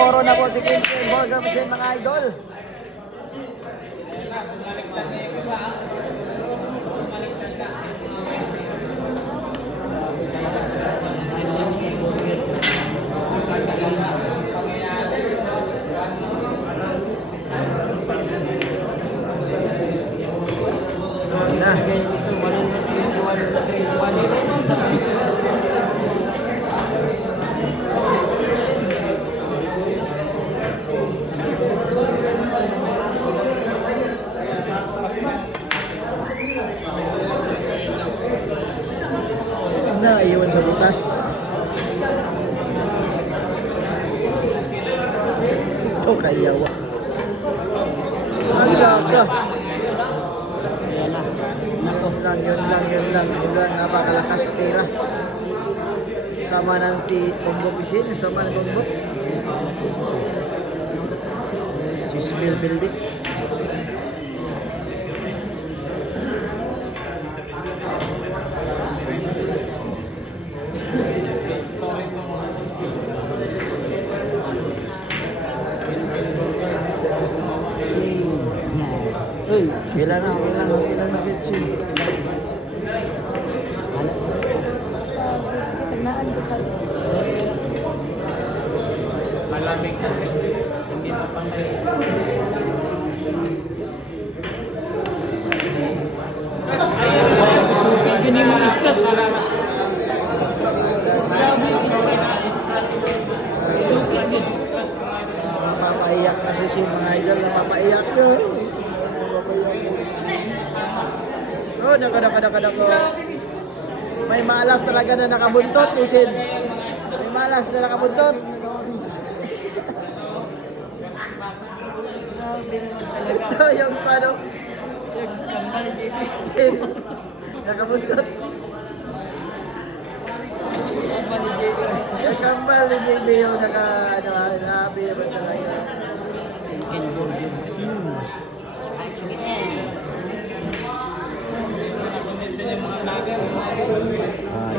puro na po si King Burger Machine mga idol. Na. Na iwan sa butas. Ito kayawa. Ang laka. Yun lang. Napakalakas sa tira. Sama ng combo machine, sama ng combo. Chismill building. Bila na bitchin. Malamig kasi hindi pa pangay. Hindi mo scratch. Sukit din. Napapaiyak kasi si mga idol, napapaiyak yun. Oh, nako. May malas talaga na nakabuntot, isin. May malas na nakabuntot. Ito yung paano? Yung kambal JB. Nakabuntot. Yung kambal ni JB yung nakahabi naman talaga. Inboard machine.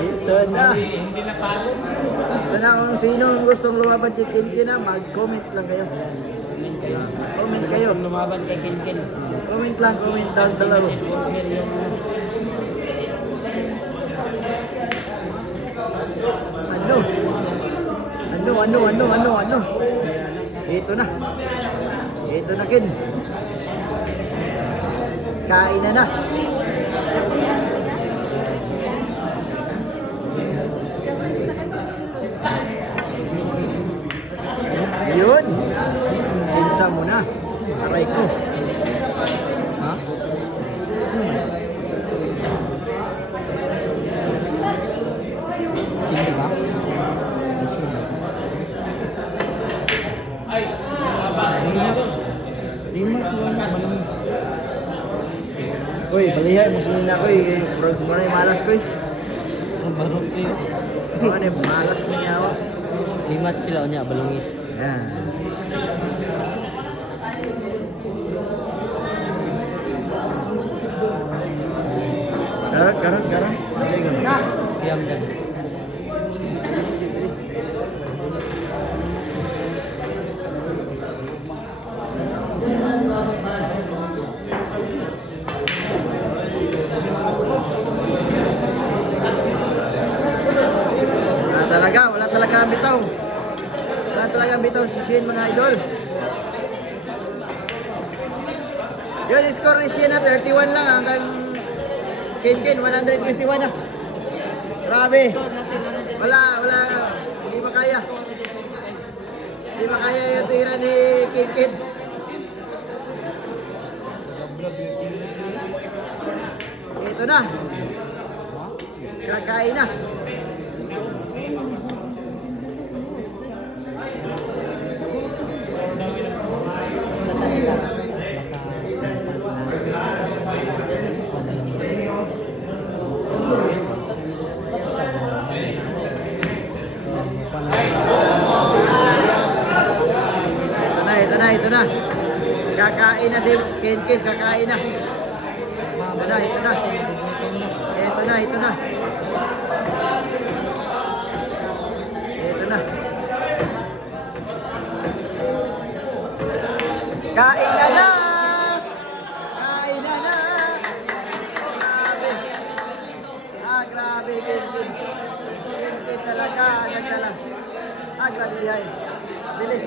Ito na. Hindi na pagod. Ito na kung sino gustong lumaban kay Kinkin na, mag-comment lang kayo. Comment kayo. Lumaban kay Kinkin. Comment down below. Ano? Ito na Kin. Kain na. Yun. Pinsa mo na. Aray ko. Ha? Hindi ba? Ay, Uy, balihay mo sila ko eh. Murag mo na yung malas ko eh. ang barok kayo. Ano yung malas ko niya ako. Limat sila niya, balungis. Yan. Garang. Sige na. Diam dan. Wala talaga ang bitaw si Shin mga idol. Yun, score ni Shin na 31 lang hanggang Kinkin 121 na. Grabe. Wala. Hindi makaya yung tira ni Kinkin. Ito na. Kakain na. Ito na. Kakain na si Kinkin, kakain na. Ito na. Ito na. Ito na. Kain na na! Kain na na! Grabe! Grabe, Kenken. Kenken talaga, nagdala. Grabe yan. Bilis.